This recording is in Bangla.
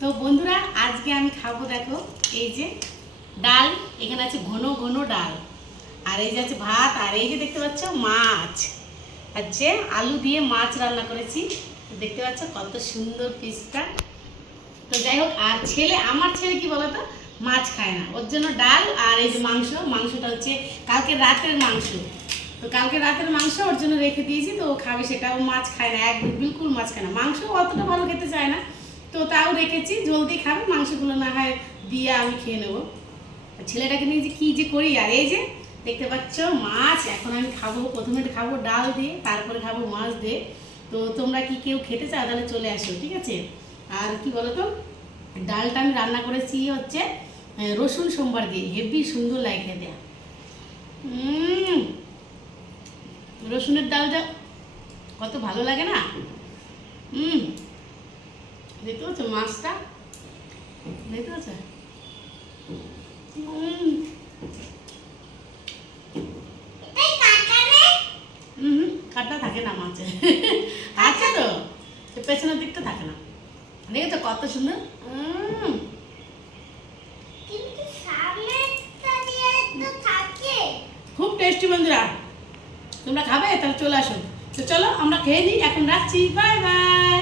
তো বন্ধুরা আজকে আমি খাবো, দেখো এই যে ডাল, এখানে আছে ঘন ঘন ডাল, আর এই যে আছে ভাত, আর এই যে দেখতে পাচ্ছ মাছ আছে, আলু দিয়ে মাছ রান্না করেছি। দেখতে পাচ্ছ কত সুন্দর পিসটা। তো যাই হোক, আর আমার ছেলে কি বলতো, মাছ খায় না, ওর জন্য ডাল আর এই যে মাংসটা হচ্ছে কালকে রাতের মাংস। তো কালকে রাতের মাংস ওর জন্য রেখে দিয়েছি, তো ও খাবে সেটা। ও মাছ খায় না, একদম বিলকুল মাছ খায় না, মাংস অতটা ভালো খেতে চায় না। তো তাও রেখেছি, জলদি খাবে, মাংসগুলো না হয় দিয়ে আমি খেয়ে নেবো। ছেলেটাকে নিয়ে যে কী যে করি। আর এই যে দেখতে পাচ্ছ মাছ, এখন আমি খাবো, প্রথমে খাবো ডাল দিয়ে, তারপরে খাবো মাছ দিয়ে। তো তোমরা কি কেউ খেতে চাও তাহলে চলে আসো, ঠিক আছে। আর কি বলো তো, ডালটা আমি রান্না করেছি হচ্ছে রসুন সোমবার দিয়ে, হেভি সুন্দর লাগে খেতে। রসুনের ডালটা কত ভালো লাগে না। দেখতে পাচ্ছ মাছটা, দেখতে পাচ্ছ। কাটা থাকে না মাছে, আছে তো পেছনের দিকটা থাকে না। দেখেছো কত সুন্দর। খুব টেস্টি বন্ধুরা, তোমরা খাবে তাহলে চলে আসো। তো চলো আমরা খেয়ে নিই, এখন রাখছি, বাই বাই।